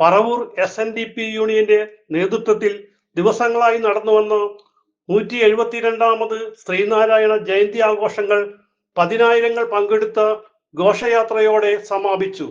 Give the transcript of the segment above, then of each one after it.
Paravur SNDP യൂണിയന്റെ നേതൃത്വത്തിൽ ദിവസങ്ങളായി നടന്നുവന്ന 172ാമത് ശ്രീനാരായണ ജയന്തി ആഘോഷങ്ങൾ 10,000 പങ്കെടുത്ത ഘോഷയാത്രയോടെ സമാപിച്ചു.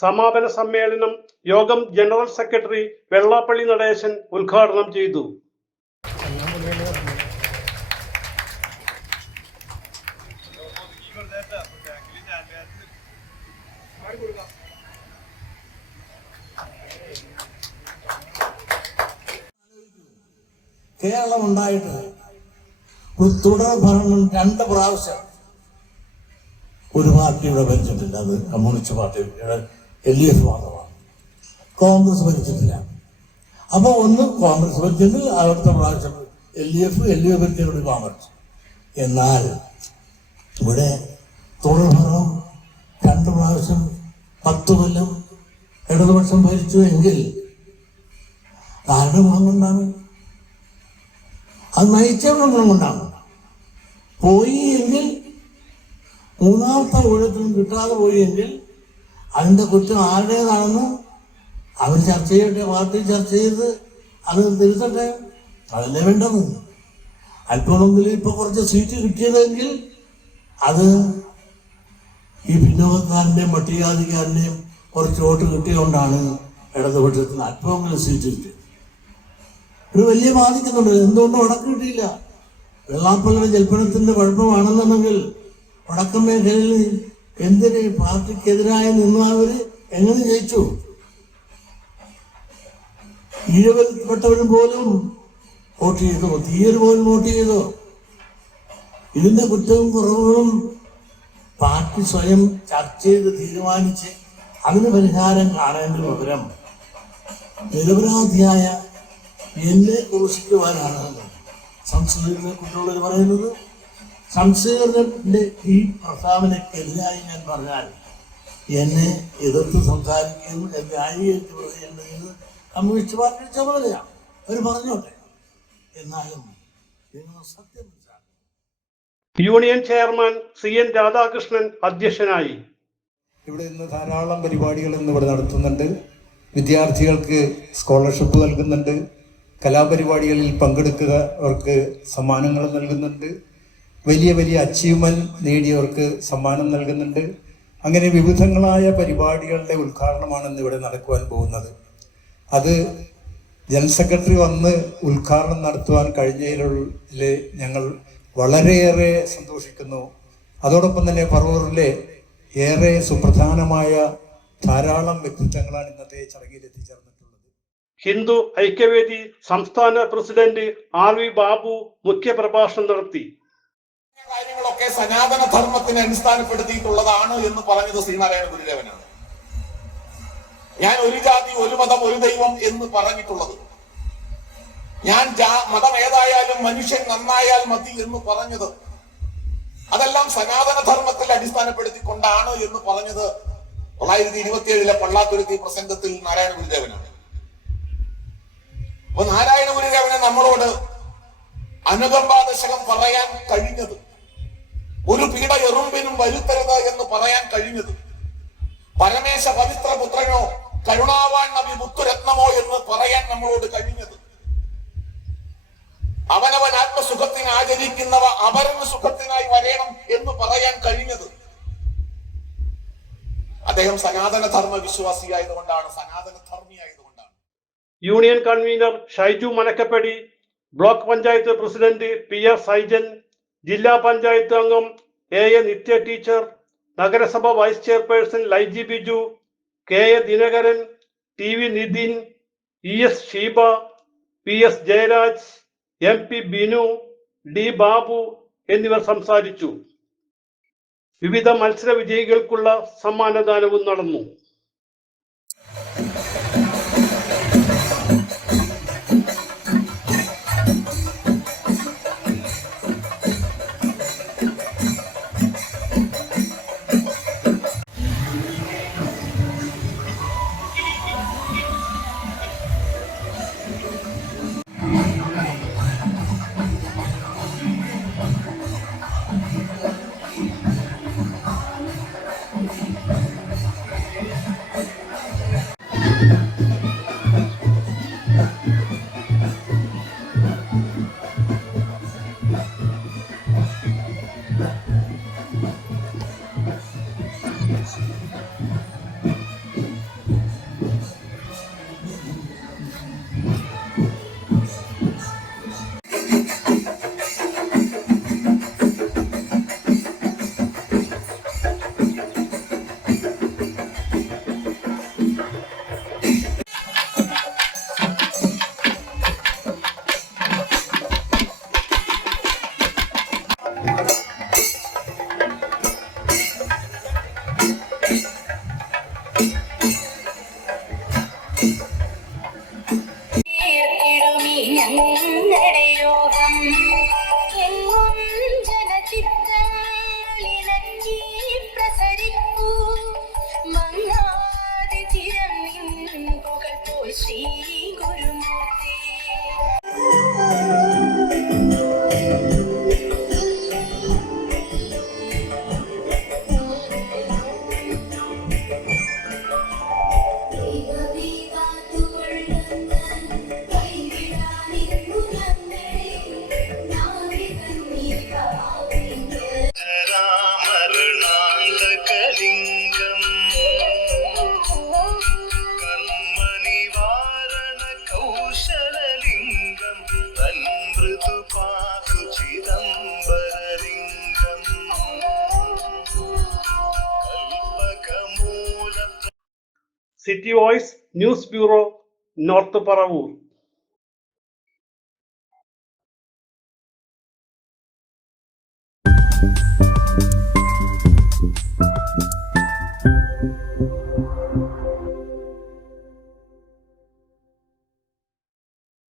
സമാപന സമ്മേളനം യോഗം ജനറൽ സെക്രട്ടറി വെള്ളാപ്പള്ളി നടേശൻ ഉദ്ഘാടനം ചെയ്തു. കേരളം ഉണ്ടായിട്ട് ഒരു തുടർ ഭരണം 2 പ്രാവശ്യം ഒരു പാർട്ടിയുടെ ഭരിച്ചിട്ടില്ല. അത് കമ്മ്യൂണിസ്റ്റ് പാർട്ടിയുടെ LDF മാത്രമാണ്. കോൺഗ്രസ് ഭരിച്ചിട്ടില്ല. അപ്പോൾ ഒന്ന് കോൺഗ്രസ് ഭരിച്ചിട്ട് അടുത്ത പ്രാവശ്യം LDF ഭരിച്ചതിനോട് കോൺഗ്രസ്. എന്നാൽ ഇവിടെ തുടർ ഭരണം 2 പ്രാവശ്യം 10 കൊല്ലം ഇടത് ഇടതുപക്ഷം ഭരിച്ചു എങ്കിൽ ആരുടെ ഗുണം കൊണ്ടാണ്? അത് നയിച്ചവരുടെ ഗുണം കൊണ്ടാണ്. പോയി എങ്കിൽ മൂന്നാമത്തെ ഊഴത്തിനും കിട്ടാതെ പോയി എങ്കിൽ അതിൻ്റെ കുറ്റം ആരുടേതാണെന്ന് അവർ ചർച്ച ചെയ്യട്ടെ, പാർട്ടി ചർച്ച ചെയ്ത് അത് തിരുത്തട്ടെ. അതല്ലേ വേണ്ടത്. അല്പമെങ്കിലും ഇപ്പൊ കുറച്ച് സീറ്റ് കിട്ടിയതെങ്കിൽ അത് ഈ ഭിന്നമതക്കാരൻ്റെയും പട്ടികജാതിക്കാരൻ്റെയും കുറച്ച് വോട്ട് കിട്ടിയതുകൊണ്ടാണ് ഇടതുപക്ഷത്തിന് അല്പമെങ്കിലും സീറ്റ് കിട്ടിയത്. ഒരു വലിയ ബാധിക്കുന്നുണ്ട്. എന്തുകൊണ്ട് വടക്ക് കിട്ടിയില്ല? വെള്ളാപ്പള്ളിയുടെ ജൽപ്പനത്തിന്റെ കുഴപ്പമാണെന്നുണ്ടെങ്കിൽ വടക്കൻ മേഖലയിൽ എന്തിന് പാർട്ടിക്കെതിരായി നിന്നവര് എങ്ങനെ ജയിച്ചു? ഈഴവരിൽപ്പെട്ടവരും പോലും വോട്ട് ചെയ്തു, തീയർ പോലും വോട്ട് ചെയ്തു. ഇതിന്റെ കുറ്റവും കുറവുകളും പാർട്ടി സ്വയം ചർച്ച ചെയ്ത് തീരുമാനിച്ച് അതിന് പരിഹാരം കാണേണ്ട പകരം നിരപരാധിയായ എന്നെ ക്രൂശിക്കുവാനാണ് സംസ്കൃതത്തിനെ കുറിച്ചുള്ളവർ പറയുന്നത്. സംസ്കൃതത്തിന്റെ ഈ പ്രസ്താവനയ്ക്കെതിരായി ഞാൻ പറഞ്ഞാൽ എന്നെ എതിർത്ത് സംസാരിക്കുന്നു, എന്നെ ന്യായീകരിച്ച് പറയേണ്ടത് കമ്മ്യൂണിസ്റ്റ് പാർട്ടിയുടെ ചുമതലയാണ്. അവർ പറഞ്ഞോട്ടെ. എന്നാലും നിങ്ങൾ സത്യം മനസ്സിലാക്കണം. യൂണിയൻ ചെയർമാൻ CN രാധാകൃഷ്ണൻ അധ്യക്ഷനായി. ഇവിടെ ഇന്ന് ധാരാളം പരിപാടികൾ ഇവിടെ നടത്തുന്നുണ്ട്. വിദ്യാർത്ഥികൾക്ക് സ്കോളർഷിപ്പ് നൽകുന്നുണ്ട്. കലാപരിപാടികളിൽ പങ്കെടുക്കുന്നവർക്ക് സമ്മാനങ്ങൾ നൽകുന്നുണ്ട്. വലിയ വലിയ അച്ചീവ്മെന്റ് നേടിയവർക്ക് സമ്മാനം നൽകുന്നുണ്ട്. അങ്ങനെ വിവിധങ്ങളായ പരിപാടികളുടെ ഉദ്ഘാടനമാണ് ഇന്ന് ഇവിടെ നടക്കുവാൻ പോകുന്നത്. അത് ജനറൽ സെക്രട്ടറി വന്ന് ഉദ്ഘാടനം നടത്തുവാൻ കഴിഞ്ഞതിൽ ഞങ്ങൾ വളരെയേറെ സന്തോഷിക്കുന്നു. അതോടൊപ്പം തന്നെ പറവൂരിലെ ഏറെ സുപ്രധാനമായ ധാരാളം വ്യക്തിത്വങ്ങളാണ് ഇന്നത്തെ ചടങ്ങിൽ എത്തിച്ചേർന്നിട്ടുള്ളത്. ഹിന്ദു ഐക്യവേദി സംസ്ഥാന പ്രസിഡന്റ് RV ബാബു മുഖ്യപ്രഭാഷണം നടത്തി. കാര്യങ്ങളൊക്കെ സനാതന ധർമ്മത്തിനെ അടിസ്ഥാനപ്പെടുത്തിയിട്ടുള്ളതാണ് എന്ന് പറഞ്ഞത് ശ്രീനാരായണ ഗുരുദേവനാണ്. ഞാൻ ഒരു ജാതി ഒരു മതം ഒരു ദൈവം എന്ന് പറഞ്ഞിട്ടുള്ളത്, ഞാൻ മതം ഏതായാലും മനുഷ്യൻ നന്നായാൽ മതി എന്ന് പറഞ്ഞത്, അതെല്ലാം സനാതന ധർമ്മത്തിൽ അടിസ്ഥാനപ്പെടുത്തിക്കൊണ്ടാണ് എന്ന് പറഞ്ഞത് 927 പള്ളാത്തുരുത്തി പ്രസംഗത്തിൽ നാരായണ ഗുരുദേവനാണ്. അപ്പൊ നാരായണ ഗുരുദേവനെ നമ്മളോട് അനുകമ്പാദശകം പറയാൻ കഴിഞ്ഞത്, ഒരു പീഡ എറുമ്പിനും വരുത്തരുത് എന്ന് പറയാൻ കഴിഞ്ഞത്, പരമേശ പവിത്ര പുത്രനോ കരുണാവാൻ നബി മുത്തുരത്നമോ എന്ന് പറയാൻ നമ്മളോട് കഴിഞ്ഞത്, അവനവൻ ആത്മസുഖത്തിന് ആചരിക്കുന്നവ അപരന് സുഖത്തിനായി വരേണം എന്ന് പറയാൻ കഴിഞ്ഞത്, അദ്ദേഹം സനാതന ധർമ്മ വിശ്വാസിയായതുകൊണ്ടാണ്, സനാതന ധർമ്മിയായതുകൊണ്ടാണ്. Union convener Shaiju Manakkappady, block panchayat president PR Saijan, ജില്ലാ പഞ്ചായത്ത് അംഗം AA നിത്യ ടീച്ചർ, നഗരസഭ vice chairperson Laiji Biju, KA Dinakaran, TV Nithin, ES Sheeba, PS Jayaraj, MP Binu, D Babu എന്നിവർ സംസാരിച്ചു. വിവിധ മത്സര വിജയികൾക്കുള്ള സമ്മാനദാനവും നടന്നു. City Voice News bureau, North Paravur.